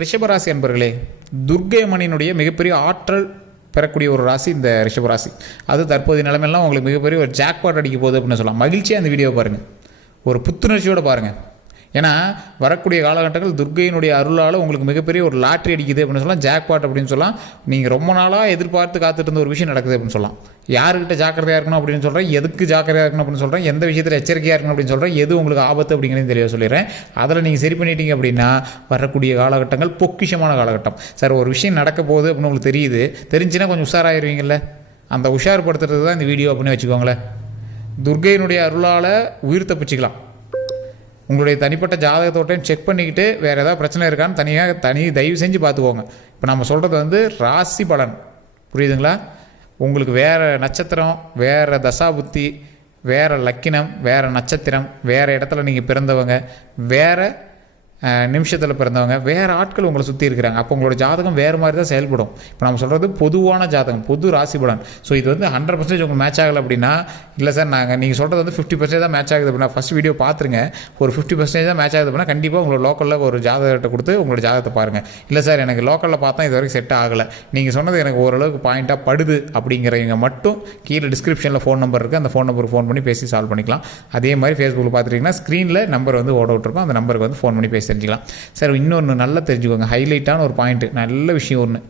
ரிஷபராசி அன்பர்களே, துர்க்கையம்மனினுடைய மிகப்பெரிய ஆற்றல் பெறக்கூடிய ஒரு ராசி இந்த ரிஷபராசி. அது தற்போதைய நிலைமையெல்லாம் உங்களுக்கு மிகப்பெரிய ஒரு ஜாக்பாட் அடிக்க போகுது அப்படின்னு சொல்லலாம். மகிழ்ச்சியாக அந்த வீடியோ பாருங்கள், ஒரு புத்துணர்ச்சியோடு பாருங்கள். ஏன்னா வரக்கூடிய காலகட்டங்கள் துர்க்கையினுடைய அருளால் உங்களுக்கு மிகப்பெரிய ஒரு லாட்ரி அடிக்குது அப்படின்னு சொல்லலாம், ஜாக்பாட் அப்படின்னு சொல்லலாம். நீங்கள் ரொம்ப நாளாக எதிர்பார்த்து காத்துட்டு இருந்த ஒரு விஷயம் நடக்குது அப்படின்னு சொல்லலாம். யாருக்கிட்ட ஜாக்கிரதையாக இருக்கணும் அப்படின்னு சொல்கிறேன், எதுக்கு ஜாக்கிரதையாக இருக்கணும் அப்படின்னு சொல்கிறேன், எந்த விஷயத்தில் எச்சரிக்கையாக இருக்கணும் அப்படின்னு சொல்கிறேன், எது உங்களுக்கு ஆபத்து அப்படிங்கிறதையும் தெளிவாக சொல்லிடுறேன். அதில் நீங்கள் சரி பண்ணிட்டீங்க அப்படின்னா வரக்கூடிய காலகட்டங்கள் பொக்கிஷமான காலகட்டம். சார் ஒரு விஷயம் நடக்க போகுது அப்படின்னு உங்களுக்கு தெரியுது, தெரிஞ்சுன்னா கொஞ்சம் உஷாராயிருவீங்கள்ல, அந்த உஷார்படுத்துறது தான் இந்த வீடியோ அப்படின்னு வச்சுக்கோங்களேன். துர்க்கையினுடைய அருளால் உயிர் தப்பிச்சிக்கலாம். உங்களுடைய தனிப்பட்ட ஜாதகத்தோட்டையும் செக் பண்ணிக்கிட்டு வேறு ஏதாவது பிரச்சனை இருக்கான்னு தயவு செஞ்சு பார்த்துக்கோங்க. இப்போ நம்ம சொல்கிறது ராசி பலன், புரியுதுங்களா? உங்களுக்கு வேறு நட்சத்திரம், வேறு தசாபுத்தி, வேறு லக்கினம், வேறு நட்சத்திரம், வேறு இடத்துல நீங்கள் பிறந்தவங்க, வேறு நிமிஷத்தில் பிறந்தவங்க, வேறு ஆட்கள் உங்களை சுற்றி இருக்கிறாங்க. அப்போ உங்களோட ஜாதகம் வேறு மாதிரி தான் செயல்படும். இப்போ நம்ம சொல்கிறது பொதுவான ஜாதகம், பொது ராசி பலன். ஸோ இது 100% உங்களுக்கு மேட்ச் ஆகலை அப்படின்னா, இல்லை சார் நீங்கள் சொல்கிறது 50% தான் மேட்ச் ஆகுது அப்படின்னா ஃபஸ்ட் வீடியோ பார்த்துருங்க. ஒரு 50% தான் மேட்ச் ஆகுது அப்படின்னா கண்டிப்பாக உங்களோட லோக்கலில் ஒரு ஜாதகத்தை கொடுத்து உங்களோட ஜாதகத்தை பாருங்கள். இல்லை சார் எனக்கு லோக்கலில் பார்த்தா இது வரைக்கும் செட் ஆகலை, நீங்கள் சொன்னது எனக்கு ஓரளவுக்கு பாயிண்ட்டாக படுது அப்படிங்கிறவங்க மட்டும் கீழே டிஸ்கிரிப்ஷனில் ஃபோன் நம்பர் இருக்குது, அந்த ஃபோன் நம்பருக்கு ஃபோன் பண்ணி பேசி சால்வ் பண்ணிக்கலாம். அதே மாதிரி ஃபேஸ்புக்கில் பார்த்துட்டிங்கன்னா ஸ்க்ரீனில் நம்பர் ஓட விட்டுருக்கோம், அந்த நம்பருக்கு ஃபோன் பண்ணி பேசி தெரிஞ்சுக்கலாம். சார் இன்னொன்று நல்லா தெரிஞ்சுக்கோங்க, ஹைலைட்டான ஒரு பாயிண்ட்டு, நல்ல விஷயம் ஒன்று.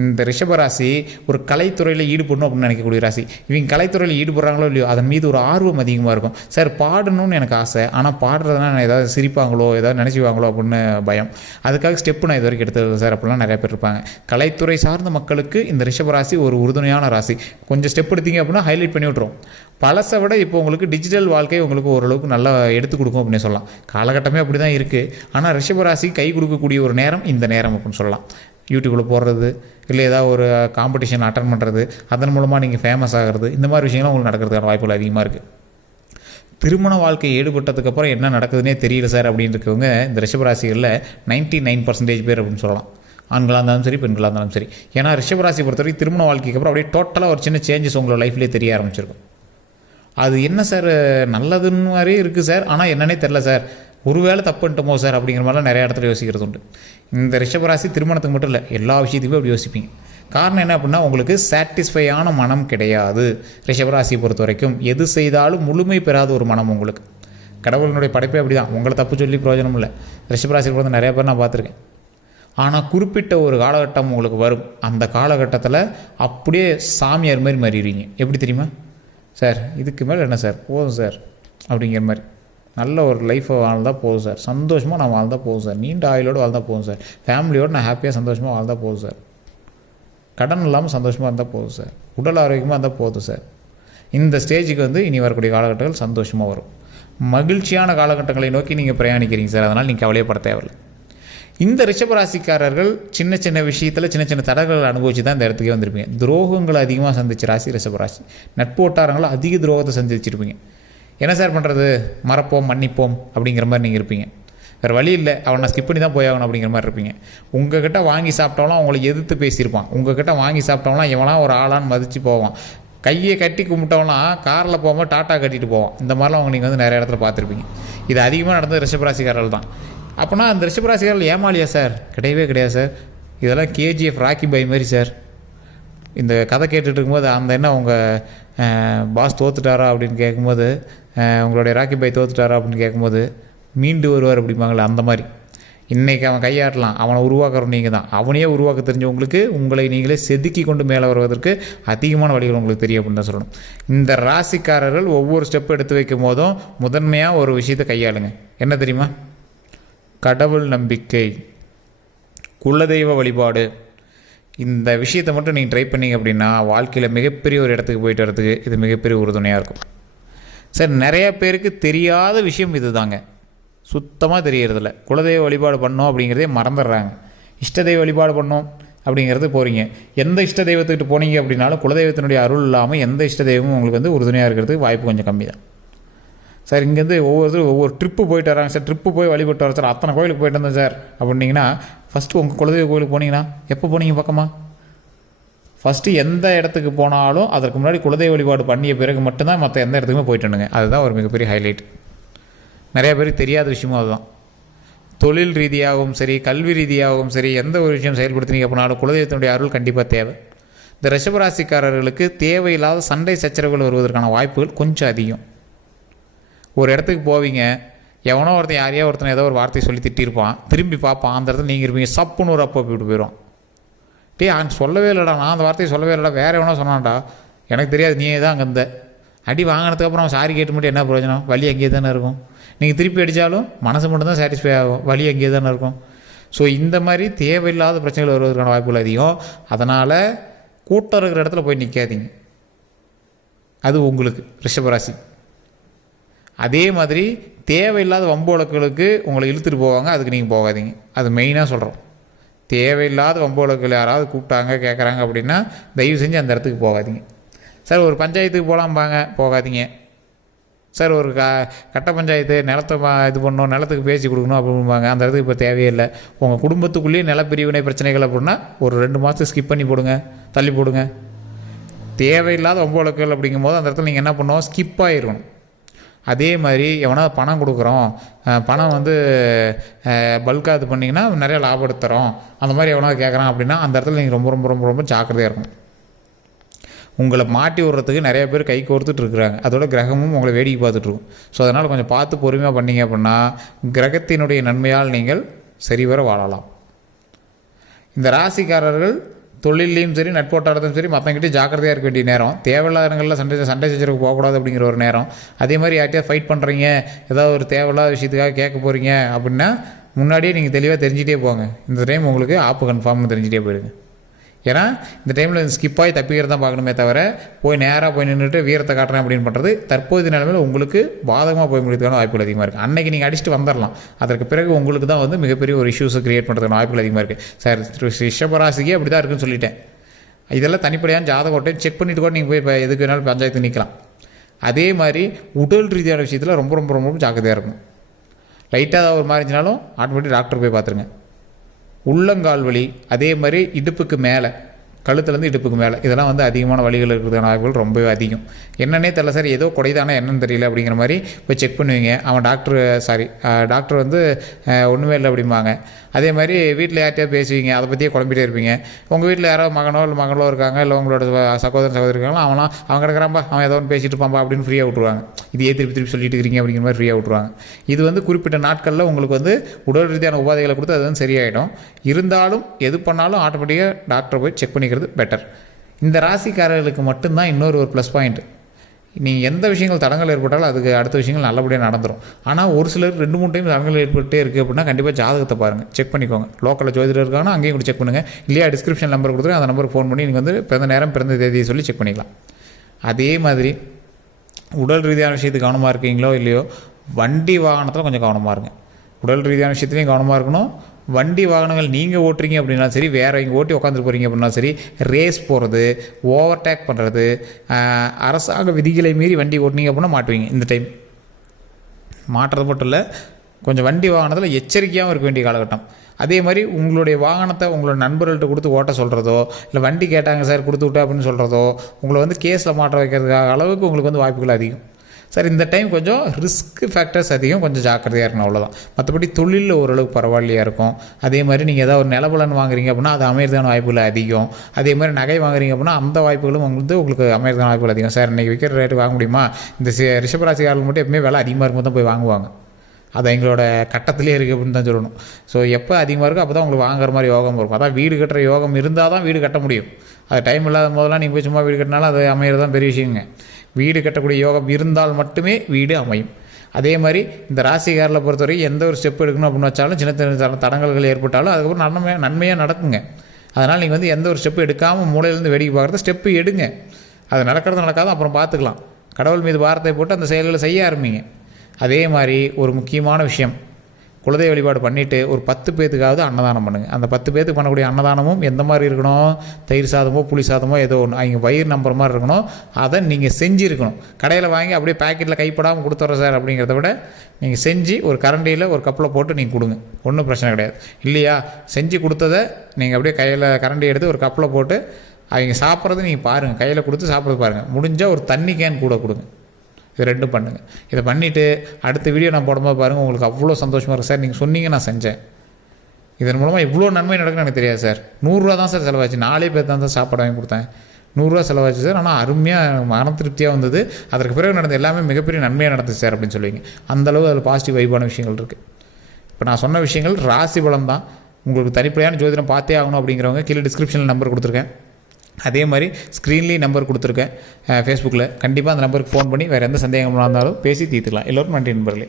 இந்த ரிஷபராசி ஒரு கலைத்துறையில் ஈடுபடணும் அப்படின்னு நினைக்கக்கூடிய ராசி. இவங்க கலைத்துறையில் ஈடுபடுறாங்களோ இல்லையோ அதன் மீது ஒரு ஆர்வம் அதிகமாக இருக்கும். சார் பாடணும்னு எனக்கு ஆசை, ஆனால் பாடுறதுனா நான் ஏதாவது சிரிப்பாங்களோ ஏதாவது நினச்சிவாங்களோ அப்படின்னு பயம். அதுக்காக ஸ்டெப்பு நான் இது வரைக்கும் எடுத்தது சார் அப்படிலாம் நிறைய பேர் இருப்பாங்க. கலைத்துறை சார்ந்த மக்களுக்கு இந்த ரிஷபராசி ஒரு உறுதுணையான ராசி. கொஞ்சம் ஸ்டெப் எடுத்தீங்க அப்படின்னா ஹைலைட் பண்ணி விட்ருவோம். பழசை விட இப்போ உங்களுக்கு டிஜிட்டல் வாழ்க்கை உங்களுக்கு ஓரளவுக்கு நல்லா எடுத்து கொடுக்கும் அப்படின்னு சொல்லலாம். காலகட்டமே அப்படி தான் இருக்குது. ஆனால் ரிஷபராசி கை கொடுக்கக்கூடிய ஒரு நேரம் இந்த நேரம் அப்படின்னு சொல்லலாம். யூடியூப்பில் போடுறது, இல்லை ஏதாவது ஒரு காம்படிஷன் அட்டன் பண்ணுறது, அதன் மூலமாக நீங்கள் ஃபேமஸ் ஆகிறது, இந்த மாதிரி விஷயங்கள்லாம் உங்களுக்கு நடக்கிறதுக்கான வாய்ப்புகள் அதிகமாக இருக்குது. திருமண வாழ்க்கை ஈடுபட்டதுக்கப்புறம் என்ன நடக்குதுன்னே தெரியல சார் அப்படின்னு இருக்கவங்க இந்த ரிஷபராசிகளில் 99% பேர் அப்படின்னு சொல்லலாம். ஆண்களாக இருந்தாலும் சரி, பெண்களாக இருந்தாலும் சரி. ஏன்னா ரிஷபராசி பொறுத்தவரைக்கும் திருமண வாழ்க்கைக்கு அப்புறம் அப்படியே டோட்டலாக ஒரு சின்ன சேஞ்சஸ் உங்களோட லைஃப்லேயே தெரிய ஆரம்பிச்சிருக்கும். அது என்ன சார் நல்லதுன்னு மாதிரியே இருக்குது சார், ஆனால் என்னன்னே தெரில சார், ஒருவேளை தப்பு பண்ணிட்டோமோ சார் அப்படிங்கிற மாதிரிலாம் நிறைய இடத்துல யோசிக்கிறது உண்டு. இந்த ரிஷபராசி திருமணத்துக்கு மட்டும் இல்லை, எல்லா விஷயத்துக்குமே அப்படி யோசிப்பீங்க. காரணம் என்ன அப்படின்னா, உங்களுக்கு சாட்டிஸ்ஃபையான மனம் கிடையாது. ரிஷபராசியை பொறுத்த வரைக்கும் எது செய்தாலும் முழுமை பெறாத ஒரு மனம் உங்களுக்கு. கடவுளினுடைய படைப்பே அப்படி தான், உங்களை தப்பு சொல்லி பிரயோஜனம் இல்லை. ரிஷபராசியில் பொறுத்த நிறைய பேர் நான் பார்த்துருக்கேன். ஆனால் குறிப்பிட்ட ஒரு காலகட்டம் உங்களுக்கு வரும், அந்த காலகட்டத்தில் அப்படியே சாமியார் மாதிரி மாறிடுவீங்க. எப்படி தெரியுமா? சார் இதுக்கு மேலே என்ன சார், போதும் சார் அப்படிங்கிற மாதிரி. நல்ல ஒரு லைஃப்பை வாழ்ந்தால் போதும் சார், சந்தோஷமாக நான் வாழ்ந்தால் போதும் சார், நீண்ட ஆயுளோடு வாழ்ந்தால் போதும் சார், ஃபேமிலியோடு நான் ஹாப்பியாக சந்தோஷமாக வாழ்ந்தால் போதும் சார், கடன் இல்லாமல் சந்தோஷமாக இருந்தால் போதும் சார், உடல் ஆரோக்கியமாக இருந்தால் போதும் சார். இந்த ஸ்டேஜுக்கு இனி வரக்கூடிய காலகட்டங்கள் சந்தோஷமாக வரும். மகிழ்ச்சியான காலகட்டங்களை நோக்கி நீங்கள் பிரயாணிக்கிறீங்க சார், அதனால் நீங்கள் கவலையப்பட தேவையில்லை. இந்த ரிஷபராசிக்காரர்கள் சின்ன சின்ன விஷயத்தில் சின்ன சின்ன தடங்களை அனுபவிச்சு தான் இந்த இடத்துக்கே வந்திருப்பீங்க. துரோகங்களை அதிகமாக சந்திச்ச ராசி ரிஷபராசி. நட்பு வட்டாரங்களை அதிக துரோகத்தை சந்திச்சிருப்பீங்க. என்ன சார் பண்ணுறது, மறப்போம் மன்னிப்போம் அப்படிங்கிற மாதிரி நீங்கள் இருப்பீங்க. வேறு வழி இல்லை, அவனை ஸ்கிப் பண்ணி தான் போயாகணும் அப்படிங்கிற மாதிரி இருப்பீங்க. உங்கள்கிட்ட வாங்கி சாப்பிட்டாலும் அவங்கள எதிர்த்து பேசியிருப்பான். உங்கள்கிட்ட வாங்கி சாப்பிட்டவங்களாம் இவனாம் ஒரு ஆளான்னு மதித்து போவான். கையை கட்டி கும்பிட்டவங்களாம் காரில் போகும்போது டாட்டா கட்டிட்டு போவான். இந்த மாதிரிலாம் அவங்க நீங்கள் நிறைய இடத்துல பார்த்துருப்பீங்க. இது அதிகமாக நடந்தது ரிஷபராசிக்காரர்கள் தான். அப்போனா அந்த ரிஷபராசிக்காரர்கள் ஏமாலியா சார்? கிடையவே கிடையாது சார். இதெல்லாம் கேஜிஎஃப் ராக்கி பை மாதிரி சார். இந்த கதை கேட்டுட்டு இருக்கும்போது அந்த என்ன உங்கள் பாஸ் தோத்துட்டாரா அப்படின்னு கேட்கும்போது, உங்களுடைய ராக்கி பை தோத்துட்டாரா அப்படின்னு கேட்கும்போது மீண்டு வருவார் அப்படிம்பாங்களே, அந்த மாதிரி. இன்றைக்கி அவன் கையாட்டலாம், அவனை உருவாக்குறோம் நீங்கள் தான். அவனையே உருவாக்க தெரிஞ்சவங்களுக்கு உங்களை நீங்களே செதுக்கி கொண்டு மேலே வருவதற்கு அதிகமான வழிகள் உங்களுக்கு தெரியும் அப்படின்னு தான் சொல்லணும். இந்த ராசிக்காரர்கள் ஒவ்வொரு ஸ்டெப் எடுத்து வைக்கும் போதும் முதன்மையாக ஒரு விஷயத்தை கையாளுங்க. என்ன தெரியுமா? கடவுள் நம்பிக்கை, குலதெய்வ வழிபாடு. இந்த விஷயத்தை மட்டும் நீங்கள் ட்ரை பண்ணிங்க அப்படின்னா வாழ்க்கையில் மிகப்பெரிய ஒரு இடத்துக்கு போயிட்டு வரதுக்கு இது மிகப்பெரிய உறுதுணையாக இருக்கும். சார் நிறைய பேருக்கு தெரியாத விஷயம் இது தாங்க, சுத்தமாக தெரியறதில்ல. குலதெய்வ வழிபாடு பண்ணோம் அப்படிங்கிறதே மறந்துடுறாங்க. இஷ்ட தெய்வ வழிபாடு பண்ணோம் அப்படிங்கிறது போகிறீங்க. எந்த இஷ்ட தெய்வத்துக்கிட்ட போனீங்க அப்படின்னாலும் குலதெய்வத்தினுடைய அருள் இல்லாமல் எந்த இஷ்ட தெய்வமும் உங்களுக்கு உறுதுணையாக இருக்கிறதுக்கு வாய்ப்பு கொஞ்சம் கம்மி தான். சார் இங்கேருந்து ஒவ்வொரு ட்ரிப்பு போயிட்டு வராங்க சார், ட்ரிப்பு போய் வழிபட்டு வர சார், அத்தனை கோயிலுக்கு போயிட்டு வந்தேன் சார் அப்படின்னீங்கன்னா, ஃபஸ்ட்டு உங்கள் குலதெய்வ கோயிலுக்கு போனீங்கன்னா எப்போ போனீங்க பக்கமாக? ஃபஸ்ட்டு எந்த இடத்துக்கு போனாலும் அதற்கு முன்னாடி குலதெய்வ வழிபாடு பண்ணிய பிறகு மட்டும்தான் மற்ற எந்த இடத்துக்குமே போயிட்டு வந்துங்க. அதுதான் ஒரு மிகப்பெரிய ஹைலைட். நிறைய பேருக்கு தெரியாத விஷயமும் அதுதான். தொழில் ரீதியாகவும் சரி, கல்வி ரீதியாகவும் சரி, எந்த ஒரு விஷயம் செயல்படுத்தினீங்க அப்படின்னாலும் குலதெய்வத்தினுடைய அருள் கண்டிப்பாக தேவை. இந்த ரிஷபராசிக்காரர்களுக்கு தேவையில்லாத சண்டை சச்சரவுகள் வருவதற்கான வாய்ப்புகள் கொஞ்சம் அதிகம். ஒரு இடத்துக்கு போவீங்க, எவனோ ஒருத்தன் யாரையோ ஒருத்தன் ஏதோ ஒரு வார்த்தை சொல்லி திட்டிருப்பான், திரும்பி பார்ப்பான், அந்த இடத்துல நீங்கள் இருப்பீங்க, சப்புன்னு ஒரு அப்போ போயிட்டு போயிடும். அவன் சொல்லவே இல்லைடா, நான் அந்த வார்த்தையை சொல்லவே இல்லைடா, வேறு எவனோ சொன்னான்டா, எனக்கு தெரியாது, நீயே தான் அங்கே இருந்த. அடி வாங்கினதுக்கப்புறம் அவன் சாரி கேட்டு மட்டும் என்ன பிரயோஜனம்? வலி அங்கேயே தானே இருக்கும். நீங்கள் திருப்பி அடித்தாலும் மனசு மட்டும்தான் சாட்டிஸ்ஃபை ஆகும், வலி அங்கேயே தானே இருக்கும். ஸோ இந்த மாதிரி தேவையில்லாத பிரச்சனைகள் வருவதற்கான வாய்ப்புகள் அதிகம். அதனால் கூட்டம் இருக்கிற இடத்துல போய் நிற்காதீங்க, அது உங்களுக்கு ரிஷபராசி. அதே மாதிரி தேவையில்லாத வம்பு வழக்குகளுக்கு உங்களை இழுத்துட்டு போவாங்க, அதுக்கு நீங்கள் போகாதீங்க. அது மெயினாக சொல்கிறோம். தேவையில்லாத வம்பு வழக்குகள் யாராவது கூப்பிட்டாங்க கேட்குறாங்க அப்படின்னா தயவு செஞ்சு அந்த இடத்துக்கு போகாதீங்க. சார் ஒரு பஞ்சாயத்துக்கு போகலாம்பாங்க, போகாதீங்க. சார் ஒரு கட்ட பஞ்சாயத்து நிலத்தை இது பண்ணணும், நிலத்துக்கு பேசி கொடுக்கணும் அப்படின்பாங்க, அந்த இடத்துக்கு இப்போ தேவையே இல்லை. உங்கள் குடும்பத்துக்குள்ளேயே நிலப்பிரிவினை பிரச்சனைகள் அப்படின்னா ஒரு 2 மாதத்துக்கு ஸ்கிப் பண்ணி போடுங்க, தள்ளி போடுங்க. தேவையில்லாத வம்பு வழக்குகள் அப்படிங்கும்போது அந்த இடத்துல நீங்கள் என்ன பண்ணுவோம், ஸ்கிப் ஆகிருக்கணும். அதே மாதிரி எவனா பணம் கொடுக்குறோம், பணம் பல்காக இது பண்ணிங்கன்னா நிறைய லாபம் எடுத்துறோம், அந்த மாதிரி எவனா கேட்குறான் அப்படின்னா அந்த இடத்துல நீங்கள் ரொம்ப ரொம்ப ரொம்ப ரொம்ப ஜாக்கிரதையாக இருக்கணும். உங்களை மாட்டி விடுறதுக்கு நிறைய பேர் கை கோர்த்துட்டு இருக்கிறாங்க, அதோட கிரகமும் உங்களை வேடிக்கை பார்த்துட்ருக்கும். ஸோ அதனால் கொஞ்சம் பார்த்து பொறுமையாக பண்ணிங்க அப்படின்னா கிரகத்தினுடைய நன்மையால் நீங்கள் சரிவர வாழலாம். இந்த ராசிக்காரர்கள் தொழிலையும் சரி, நட்போட்டாரத்தையும் சரி, மற்றவங்கிட்டே ஜாக்கிரதையாக இருக்க வேண்டிய நேரம். தேவையில்லாத இடங்களில் சண்டை சச்சரவுக்கு போகக்கூடாது அப்படிங்கிற ஒரு நேரம். அதே மாதிரி யார்ட்டையாவது ஃபைட் பண்ணுறீங்க, ஏதாவது ஒரு தேவையில்லாத விஷயத்துக்காக கேட்க போகிறீங்க அப்படின்னா முன்னாடியே நீங்கள் தெளிவாக தெரிஞ்சிட்டே போங்க. இந்த டைம் உங்களுக்கு ஆப்பு கன்ஃபார்ம்னு தெரிஞ்சிட்டே போயிடுங்க. ஏன்னா இந்த டைமில் ஸ்கிப்பாகி தப்பிக்கிறது தான் பார்க்கணுமே தவிர போய் நேராக போய் நின்றுட்டு வீரத்தை காட்டுறேன் அப்படின்னு பண்ணுறது தற்போதைய நிலைமையில் உங்களுக்கு பாதகமாக போய் முடிக்கிறதுக்கான வாய்ப்புகள் அதிகமாக இருக்குது. அன்றைக்கி நீங்கள் அடிச்சுட்டு வந்துடலாம், அதற்கு பிறகு உங்களுக்கு தான் மிகப்பெரிய ஒரு இஷ்யூஸை க்ரியேட் பண்ணுறதுக்கான வாய்ப்புகள் அதிகமாக இருக்குது. சார் ரிஷபராசிக்கே அப்படி தான் இருக்குன்னு சொல்லிட்டேன். இதெல்லாம் தனிப்படையான ஜாதகத்தை செக் பண்ணிவிட்டு கூட நீங்கள் போய் இப்போ எதுக்கு வேணாலும் பஞ்சாயத்து நிற்கலாம். அதே மாதிரி உடல் ரீதியான விஷயத்தில் ரொம்ப ரொம்ப ரொம்ப ஜாக்கிரதையாக இருக்கணும். லைட்டாக ஒரு மாதிரி இருந்துச்சுனாலும் ஆட்டோமேட்டிக் டாக்டர் போய் பார்த்துருங்க. உள்ளங்கால் வலி, அதே மாதிரி இடுப்புக்கு மேலே, கழுத்துலேருந்து இடுப்புக்கு மேலே, இதெல்லாம் அதிகமான வலிகள் இருக்கிறதுக்கான வாய்ப்புகள் ரொம்பவே அதிகம். என்னன்னே தெரியல சார், ஏதோ குறைதானே என்னன்னு தெரியல அப்படிங்கிற மாதிரி போய் செக் பண்ணுவீங்க. அவன் டாக்டர் ஒன்றுமே இல்லை அப்படிம்பாங்க. அதே மாதிரி வீட்டில் யார்கிட்டயோ பேசுவீங்க, அதை பற்றியே குழம்பிட்டே இருப்பீங்க. உங்கள் வீட்டில் யாரோ மகனோ இருக்காங்க, இல்லை உங்களோட சகோதரி இருக்காங்களோ, அவன் கிடக்கிறான்பா, அவன் ஏதோ ஒன்று பேசிட்டு இருப்பான்பா அப்படின்னு ஃப்ரீயாக விட்ருவாங்க. இதையே திருப்பி சொல்லிட்டு இருக்கிறீங்க அப்படிங்கிற மாதிரி ஃப்ரீயாக விட்ருவாங்க. இது குறிப்பிட்ட நாட்களில் உங்களுக்கு உடல் ரீதியான உபாதைகளை கொடுத்து அது சரியாயிடும். இருந்தாலும் எது பண்ணாலும் ஆட்டோமேட்டிக்காக டாக்டரை போய் செக் பண்ணிக்கிறது பெட்டர். இந்த ராசிக்காரர்களுக்கு மட்டும்தான் இன்னொரு ப்ளஸ் பாயிண்ட். நீங்கள் எந்த விஷயங்கள் தடங்கள் ஏற்பட்டாலும் அதுக்கு அடுத்த விஷயங்கள் நல்லபடியாக நடந்துடும். ஆனால் ஒரு சிலர் 2-3 டைம் தடங்கள் ஏற்பட்டே இருக்குது அப்படின்னா கண்டிப்பாக ஜாதகத்தை பாருங்கள், செக் பண்ணிக்கோங்க. லோக்கலில் ஜோதிடர் இருக்காங்கன்னா அங்கேயும் கூட செக் பண்ணுங்கள். இல்லையா டிஸ்கிரிப்ஷன் நம்பர் கொடுத்துருங்க, அந்த நம்பருக்கு ஃபோன் பண்ணி நீங்கள் பிறந்த நேரம் பிறந்த தேதியை சொல்லி செக் பண்ணிக்கலாம். அதே மாதிரி உடல் ரீதியான விஷயத்துக்கு கவனமாக இருக்கீங்களோ இல்லையோ, வண்டி வாகனத்தில் கொஞ்சம் கவனமாக இருங்க. உடல் ரீதியான விஷயத்துலையும் கவனமாக இருக்கணும். வண்டி வாகனங்கள் நீங்கள் ஓட்டுறீங்க அப்படின்னா சரி, வேறு இங்கே ஓட்டி உட்காந்துட்டு போகிறீங்க அப்படின்னா சரி, ரேஸ் போகிறது, ஓவர்டேக் பண்ணுறது, அரசாங்க விதிகளை மீறி வண்டி ஓட்டினீங்க அப்படின்னா மாட்டுவீங்க. இந்த டைம் மாட்டுறது மட்டும் இல்லை, கொஞ்சம் வண்டி வாகனத்தில் எச்சரிக்கையாகவும் இருக்க வேண்டிய காலகட்டம். அதே மாதிரி உங்களுடைய வாகனத்தை உங்களோட நண்பர்கள்ட்ட கொடுத்து ஓட்ட சொல்கிறதோ, இல்லை வண்டி கேட்டாங்க சார் கொடுத்து விட்டா அப்படின்னு சொல்கிறதோ, உங்களை கேஸில் மாட்ட வைக்கிறதுக்காக அளவுக்கு உங்களுக்கு வாய்ப்புகள் அதிகம். சார் இந்த டைம் கொஞ்சம் ரிஸ்க் ஃபேக்டர்ஸ் அதிகம், கொஞ்சம் ஜாக்கிரதையாக இருக்கணும், அவ்வளோதான். மற்றபடி தொழிலில் ஓரளவுக்கு பரவாயில்லையாக இருக்கும். அதே மாதிரி நீங்கள் ஏதாவது ஒரு நிலபலன் வாங்குறீங்க அப்படின்னா அது அமையறதுக்கான வாய்ப்புகள் அதிகம். அதே மாதிரி நகை வாங்குறீங்க அப்படின்னா அந்த வாய்ப்புகளும் உங்களுக்கு அமையறதுக்கான வாய்ப்புகள் அதிகம். சார் இன்றைக்கி விற்கிற ரேட்டு வாங்க முடியுமா? இந்த ரிஷபராசிக்காரர்கள் மட்டும் எப்பவுமே விலை அதிகமாக இருக்கும்போது தான் போய் வாங்குவாங்க. அது எங்களோட கட்டத்திலே இருக்குது அப்படின்னு தான் சொல்லணும். ஸோ எப்போ அதிகமாக இருக்கோ அப்போ தான் உங்களுக்கு வாங்குற மாதிரி யோகம் இருக்கும். அதான் வீடு கட்டுற யோகம் இருந்தால் தான் வீடு கட்ட முடியும். அது டைம் இல்லாத போதெல்லாம் நீங்கள் போய் சும்மா வீடு கட்டினாலும் அது அமையிறது தான் பெரிய விஷயங்க. வீடு கட்டக்கூடிய யோகம் இருந்தால் மட்டுமே வீடு அமையும். அதே மாதிரி இந்த ராசிக்காரில் பொறுத்தவரைக்கும் எந்த ஒரு ஸ்டெப் எடுக்கணும் அப்படின்னு வச்சாலும் சின்ன சின்ன தடங்கல்கள் ஏற்பட்டாலும் அதுக்கப்புறம் நன்மையாக நடக்குங்க. அதனால் நீங்கள் எந்த ஒரு ஸ்டெப்பு எடுக்காமல் மூலையிலேருந்து வேடிக்கை பார்க்குறது, ஸ்டெப்பு எடுங்க. அது நடக்காத அப்புறம் பார்த்துக்கலாம். கடவுள் மீது வார்த்தை போட்டு அந்த செயல்களை செய்ய ஆரம்பிங்க. அதே மாதிரி ஒரு முக்கியமான விஷயம், குலதெய்வ வழிபாடு பண்ணிவிட்டு ஒரு 10 பேத்துக்காவது அன்னதானம் பண்ணுங்கள். அந்த 10 பேத்துக்கு பண்ணக்கூடிய அன்னதானமும் எந்த மாதிரி இருக்கணும், தயிர் சாதமோ புளி சாதமோ ஏதோ ஒன்று அவங்க வயிறு நம்புற மாதிரி இருக்கணும். அதை நீங்கள் செஞ்சுருக்கணும். கடையில் வாங்கி அப்படியே பேக்கெட்டில் கைப்படாமல் கொடுத்துட்றோம் சார் அப்படிங்கிறத விட நீங்கள் செஞ்சு ஒரு கரண்டியில் ஒரு கப்பில் போட்டு நீங்கள் கொடுங்க, ஒன்றும் பிரச்சனை கிடையாது. இல்லையா, செஞ்சு கொடுத்ததை நீங்கள் அப்படியே கையில் கரண்டி எடுத்து ஒரு கப்பில் போட்டு அவங்க சாப்பிட்றது நீங்கள் பாருங்கள், கையில் கொடுத்து சாப்பிட்றது பாருங்கள். முடிஞ்சால் ஒரு தண்ணி கேன் கூட கொடுங்க. இது 2 பண்ணுங்கள். இதை பண்ணிவிட்டு அடுத்த வீடியோ நான் போடும்போது பாருங்கள், உங்களுக்கு அவ்வளோ சந்தோஷமாக இருக்கும். சார் நீங்கள் சொன்னீங்க, நான் செஞ்சேன், இதன் மூலமாக இவ்வளோ நன்மை நடக்குன்னு எனக்கு தெரியாது சார். 100 ரூபா தான் சார் செலவாச்சு, 4 பேர் தான் சார் சாப்பாடு வாங்கி கொடுத்தேன், 100 ரூபா செலவாச்சு சார், ஆனால் அருமையாக மன திருப்தியாக வந்தது, அதற்கு பிறகு நடந்த எல்லாமே மிகப்பெரிய நன்மையாக நடந்துச்சு சார் அப்படின்னு சொல்லுவீங்க. அந்தளவு அதில் பாசிட்டிவ் வைப்பான விஷயங்கள் இருக்குது. இப்போ நான் சொன்ன விஷயங்கள் ராசி பலம் தான். உங்களுக்கு தனிப்படையான ஜோதிடம் பார்த்தே ஆகணும் அப்படிங்கிறவங்க கீழே டிஸ்கிரிப்ஷனில் நம்பர் கொடுத்துருக்கேன், அதே மாதிரி ஸ்க்ரீன்லேயும் நம்பர் கொடுத்துருக்கேன் ஃபேஸ்புக்கில். கண்டிப்பாக அந்த நம்பருக்கு ஃபோன் பண்ணி வேறு எந்த சந்தேகமாக இருந்தாலும் பேசி தீர்த்துக்கலாம். எல்லோரும் நன்றி நண்பர்களே.